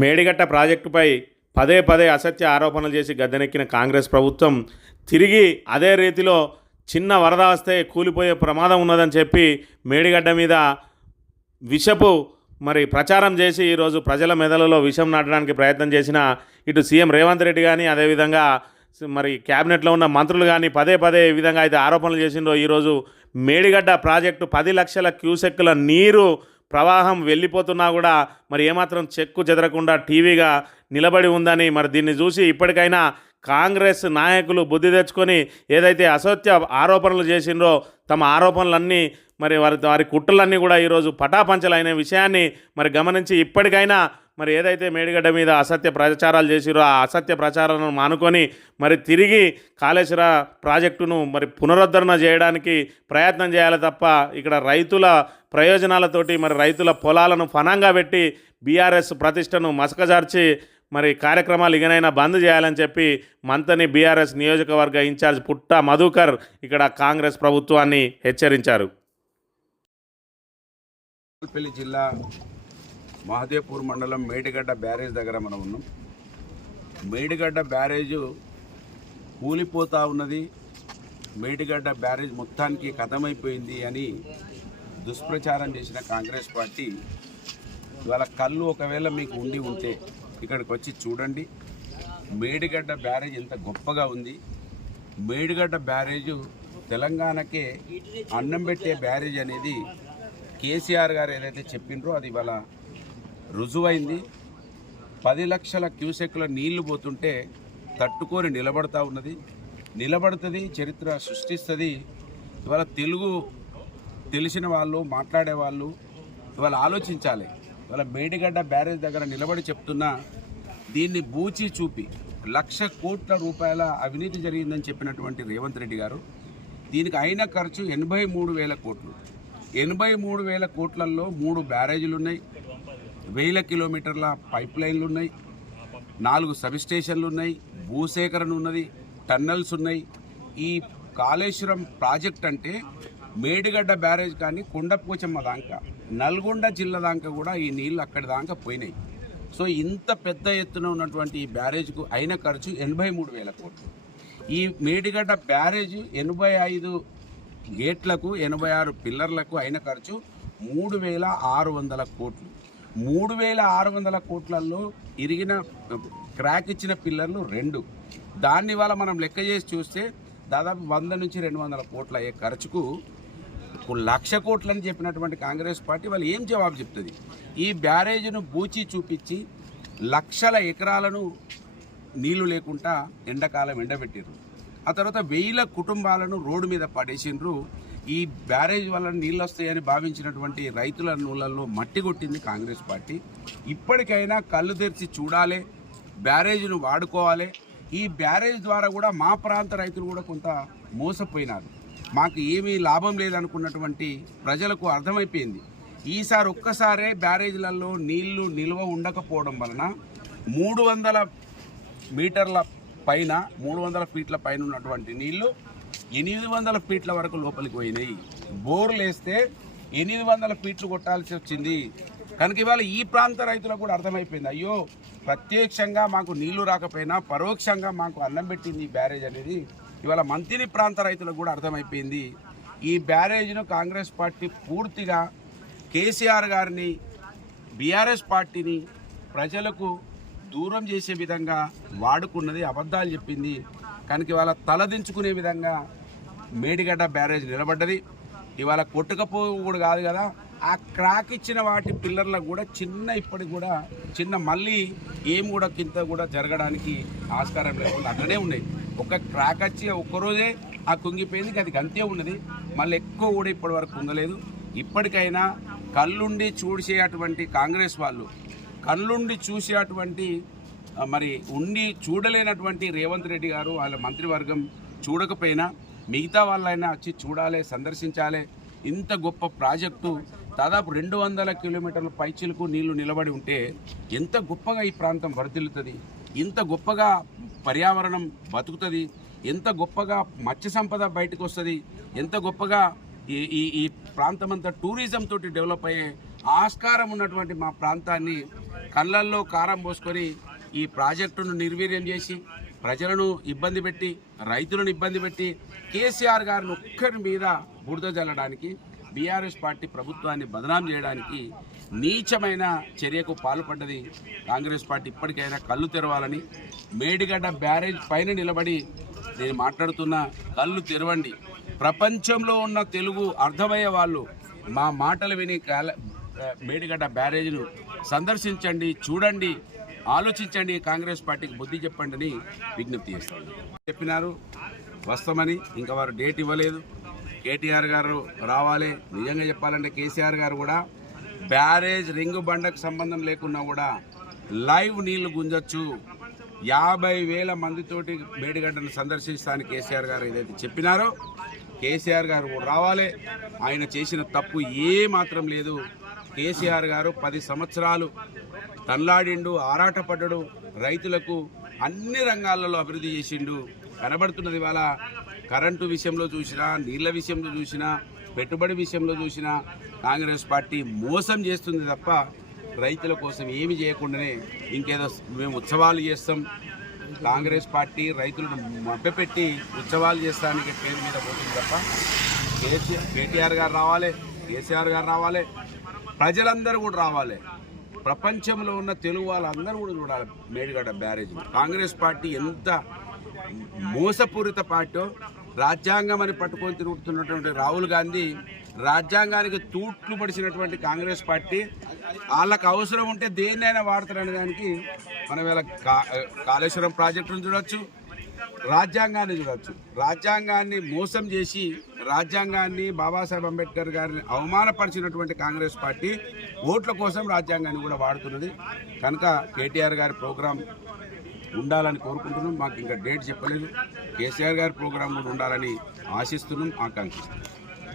మేడిగట్ట ప్రాజెక్టుపై పదే పదే అసత్య ఆరోపణలు చేసి గద్దెనెక్కిన కాంగ్రెస్ ప్రభుత్వం తిరిగి అదే రీతిలో చిన్న వరద వస్తే కూలిపోయే ప్రమాదం ఉన్నదని చెప్పి మేడిగడ్డ మీద విషపు ప్రచారం చేసి ఈరోజు ప్రజల మెదడులో విషం నాటడానికి ప్రయత్నం చేసిన ఇటు సీఎం రేవంత్ రెడ్డి కానీ అదేవిధంగా క్యాబినెట్లో ఉన్న మంత్రులు కానీ పదే పదే ఈ విధంగా అయితే ఆరోపణలు చేసిండ్రో ఈరోజు మేడిగడ్డ ప్రాజెక్టు 10 లక్షల క్యూసెక్కుల నీరు ప్రవాహం వెళ్ళిపోతున్నా కూడా ఏమాత్రం చెక్కు చెదరకుండా టీవీగా నిలబడి ఉందని దీన్ని చూసి ఇప్పటికైనా కాంగ్రెస్ నాయకులు బుద్ధి తెచ్చుకొని ఏదైతే అసత్య ఆరోపణలు చేసిండ్రో తమ ఆరోపణలన్నీ వారి కుట్రలన్నీ కూడా ఈరోజు పటాపంచలైన విషయాన్ని గమనించి ఇప్పటికైనా ఏదైతే మేడిగడ్డ మీద అసత్య ప్రచారాలు చేసిరో ఆ అసత్య ప్రచారాలను మానుకొని తిరిగి కాళేశ్వర ప్రాజెక్టును పునరుద్ధరణ చేయడానికి ప్రయత్నం చేయాలి తప్ప ఇక్కడ రైతుల ప్రయోజనాలతోటి రైతుల పొలాలను ఫనంగా పెట్టి బీఆర్ఎస్ ప్రతిష్టను మసకజార్చి కార్యక్రమాలు ఇకనైనా బంద్ చేయాలని చెప్పి మంతని బీఆర్ఎస్ నియోజకవర్గ ఇన్ఛార్జ్ పుట్ట మధుకర్ ఇక్కడ కాంగ్రెస్ ప్రభుత్వాన్ని హెచ్చరించారు. జిల్లా మహదేవ్పూర్ మండలం మేడిగడ్డ బ్యారేజ్ దగ్గర మనం ఉన్నాం. మేడిగడ్డ బ్యారేజు కూలిపోతూ ఉన్నది, మేడిగడ్డ బ్యారేజ్ మొత్తానికి ఖతమైపోయింది అని దుష్ప్రచారం చేసిన కాంగ్రెస్ పార్టీ ఇవాళ కళ్ళు ఒకవేళ మీకు ఉండి ఉంటే ఇక్కడికి వచ్చి చూడండి. మేడిగడ్డ బ్యారేజ్ ఎంత గొప్పగా ఉంది. మేడిగడ్డ బ్యారేజు తెలంగాణకే అన్నం పెట్టే బ్యారేజ్ అనేది కేసీఆర్ గారు ఏదైతే చెప్పిండ్రో అది ఇవాళ రుజువైంది. 10 లక్షల క్యూసెక్ల నీళ్లు పోతుంటే తట్టుకొని నిలబడతా ఉన్నది, నిలబడుతుంది, చరిత్ర సృష్టిస్తుంది. ఇవాళ తెలుగు తెలిసిన వాళ్ళు మాట్లాడే వాళ్ళు ఇవాళ ఆలోచించాలి. ఇవాళ మేడిగడ్డ బ్యారేజ్ దగ్గర నిలబడి చెప్తున్నా దీన్ని బూచి చూపి 1,00,000 కోట్ల రూపాయల అవినీతి జరిగిందని చెప్పినటువంటి రేవంత్ రెడ్డి గారు దీనికి అయిన ఖర్చు 83,000 కోట్లు. 83,000 కోట్లలో 3 బ్యారేజీలు ఉన్నాయి, 1000 కిలోమీటర్ల పైప్ లైన్లు ఉన్నాయి, 4 సబ్ స్టేషన్లు ఉన్నాయి, భూసేకరణ ఉన్నది, టన్నల్స్ ఉన్నాయి. ఈ కాళేశ్వరం ప్రాజెక్ట్ అంటే మేడిగడ్డ బ్యారేజ్ కానీ కొండపోచమ్మ దాకా నల్గొండ జిల్లా దాకా కూడా ఈ నీళ్ళు అక్కడి దాకా పోయినాయి. సో ఇంత పెద్ద ఎత్తున ఉన్నటువంటి ఈ బ్యారేజ్కు అయిన ఖర్చు 83,000 కోట్లు. ఈ మేడిగడ్డ బ్యారేజ్ 85 గేట్లకు 86 పిల్లర్లకు అయిన ఖర్చు 3,600 కోట్లు. 3,600 కోట్లలో ఇరిగిన క్రాక్ ఇచ్చిన పిల్లర్లు 2. దాన్ని వల్ల మనం లెక్క చేసి చూస్తే దాదాపు 100 నుంచి 200 కోట్లు అయ్యే ఖర్చుకు 1,00,000 కోట్లని చెప్పినటువంటి కాంగ్రెస్ పార్టీ వాళ్ళు ఏం జవాబు చెప్తుంది? ఈ బ్యారేజ్ను బూచి చూపించి లక్షల ఎకరాలను నీళ్లు లేకుండా ఎండాకాలం ఎండబెట్టిర్రు. ఆ తర్వాత 1000 కుటుంబాలను రోడ్డు మీద పడేసిండ్రు. ఈ బ్యారేజ్ వల్ల నీళ్ళు వస్తాయని భావించినటువంటి రైతుల నూళ్ళల్లో మట్టి కొట్టింది కాంగ్రెస్ పార్టీ. ఇప్పటికైనా కళ్ళు తెరిచి చూడాలి, బ్యారేజ్ను వాడుకోవాలి. ఈ బ్యారేజ్ ద్వారా కూడా మా ప్రాంత రైతులు కూడా కొంత మోసపోయినారు. మాకు ఏమీ లాభం లేదనుకున్నటువంటి ప్రజలకు అర్థమైపోయింది. ఈసారి ఒక్కసారే బ్యారేజ్లలో నీళ్లు నిల్వ ఉండకపోవడం వలన 300 మీటర్ల పైన 300 ఫీట్ల పైన ఉన్నటువంటి నీళ్లు 800 ఫీట్ల వరకు లోపలికి పోయినాయి. బోర్లు వేస్తే 800 ఫీట్లు కొట్టాల్సి వచ్చింది. కనుక ఇవాళ ఈ ప్రాంత రైతులకు కూడా అర్థమైపోయింది, అయ్యో ప్రత్యక్షంగా మాకు నీళ్లు రాకపోయినా పరోక్షంగా మాకు అన్నం పెట్టింది ఈ బ్యారేజ్ అనేది ఇవాళ మంతిని ప్రాంత రైతులకు కూడా అర్థమైపోయింది. ఈ బ్యారేజ్ను కాంగ్రెస్ పార్టీ పూర్తిగా కేసీఆర్ గారిని బీఆర్ఎస్ పార్టీని ప్రజలకు దూరం చేసే విధంగా వాడుకున్నది, అబద్ధాలు చెప్పింది. కనుక ఇవాళ తలదించుకునే విధంగా మేడిగడ్డ బ్యారేజ్ నిలబడ్డది. ఇవాళ కొట్టుకపోడు కాదు కదా, ఆ క్రాక్ ఇచ్చిన వాటి పిల్లర్లకు కూడా ఇప్పటికి కూడా మళ్ళీ ఏం కూడా కింద కూడా జరగడానికి ఆస్కారం లేకుండా అట్లనే ఉన్నాయి. ఒక క్రాక్ వచ్చి ఒక్కరోజే ఆ కుంగిపోయింది, అది గంతే ఉన్నది, మళ్ళీ ఎక్కువ కూడా ఇప్పటి వరకు కుంగలేదు. ఇప్పటికైనా కళ్ళుండి చూసేటువంటి కాంగ్రెస్ వాళ్ళు, కళ్ళుండి చూసేటువంటి ఉండి చూడలేనటువంటి రేవంత్ రెడ్డి గారు వాళ్ళ మంత్రివర్గం చూడకపోయినా మిగతా వాళ్ళైనా వచ్చి చూడాలి, సందర్శించాలి. ఇంత గొప్ప ప్రాజెక్టు దాదాపు 200 కిలోమీటర్ల పైచిలకు నీళ్లు నిలబడి ఉంటే ఎంత గొప్పగా ఈ ప్రాంతం వర్ధిల్లుతుంది, ఎంత గొప్పగా పర్యావరణం బతుకుతుంది, ఎంత గొప్పగా మత్స్య సంపద బయటకు వస్తుంది, ఎంత గొప్పగా ఈ ప్రాంతం అంతా టూరిజం తోటి డెవలప్ అయ్యే ఆస్కారం ఉన్నటువంటి మా ప్రాంతాన్ని కళ్ళల్లో కారం పోసుకొని ఈ ప్రాజెక్టును నిర్వీర్యం చేసి ప్రజలను ఇబ్బంది పెట్టి రైతులను ఇబ్బంది పెట్టి కేసీఆర్ గారిని ఒక్కరి మీద బురద జల్లడానికి బీఆర్ఎస్ పార్టీ ప్రభుత్వాన్ని బదనాం చేయడానికి నీచమైన చర్యకు పాల్పడ్డది కాంగ్రెస్ పార్టీ. ఇప్పటికైనా కళ్ళు తెరవాలని మేడిగడ్డ బ్యారేజ్ పైన నిలబడి నేను మాట్లాడుతున్న కళ్ళు తెరవండి. ప్రపంచంలో ఉన్న తెలుగు అర్థమయ్యే వాళ్ళు మా మాటలు విని మేడిగడ్డ బ్యారేజ్ను సందర్శించండి, చూడండి, ఆలోచించండి, కాంగ్రెస్ పార్టీకి బుద్ధి చెప్పండి అని విజ్ఞప్తి చేస్తాను. చెప్పినారు వస్తామని, ఇంకా వారు డేట్ ఇవ్వలేదు. కేటీఆర్ గారు రావాలి. నిజంగా చెప్పాలంటే కేసీఆర్ గారు కూడా బ్యారేజ్ రింగు బండకు సంబంధం లేకున్నా కూడా లైవ్ నీళ్లు గుంజొచ్చు, 50,000 మందితోటి మేడిగడ్డను సందర్శిస్తాను కేసీఆర్ గారు ఏదైతే చెప్పినారో కేసీఆర్ గారు కూడా రావాలి. ఆయన చేసిన తప్పు ఏ మాత్రం లేదు. కేసీఆర్ గారు 10 సంవత్సరాలు తన్లాడిండు, ఆరాటపడ్డాడు, రైతులకు అన్ని రంగాలలో అభివృద్ధి చేసిండు. కనబడుతున్నది ఇవాళ కరెంటు విషయంలో చూసినా, నీళ్ల విషయంలో చూసినా, పెట్టుబడి విషయంలో చూసినా కాంగ్రెస్ పార్టీ మోసం చేస్తుంది తప్ప రైతుల కోసం ఏమి చేయకుండానే ఇంకేదో మేము ఉత్సవాలు చేస్తాం, కాంగ్రెస్ పార్టీ రైతులను మభ్యపెట్టి ఉత్సవాలు చేస్తానికి పేరు మీద పోతుంది తప్ప కేటీఆర్ గారు రావాలి, కేసీఆర్ గారు రావాలి, ప్రజలందరూ కూడా రావాలి. ప్రపంచంలో ఉన్న తెలుగు వాళ్ళందరూ కూడా చూడాలి మేడిగడ్డ బ్యారేజ్. కాంగ్రెస్ పార్టీ ఎంత మోసపూరిత పార్టీ. రాజ్యాంగం అని పట్టుకొని తిరుగుతున్నటువంటి రాహుల్ గాంధీ రాజ్యాంగానికి తూట్లు పడిచినటువంటి కాంగ్రెస్ పార్టీ వాళ్ళకు అవసరం ఉంటే దేన్నైనా వాడతారనే దానికి మనం ఇలా కాళేశ్వరం ప్రాజెక్టును చూడొచ్చు, రాజ్యాంగాన్ని చూడొచ్చు. రాజ్యాంగాన్ని మోసం చేసి రాజ్యాంగాన్ని బాబాసాహెబ్ అంబేద్కర్ గారిని అవమానపరిచినటువంటి కాంగ్రెస్ పార్టీ ఓట్ల కోసం రాజ్యాంగాన్ని కూడా వాడుతున్నది. కనుక కేటీఆర్ గారి ప్రోగ్రాం ఉండాలని కోరుకుంటున్నాం. మాకు ఇంకా డేట్ చెప్పలేదు. కేసీఆర్ గారి ప్రోగ్రాం కూడా ఉండాలని ఆశిస్తున్నాం, ఆకాంక్షిస్తున్నాం.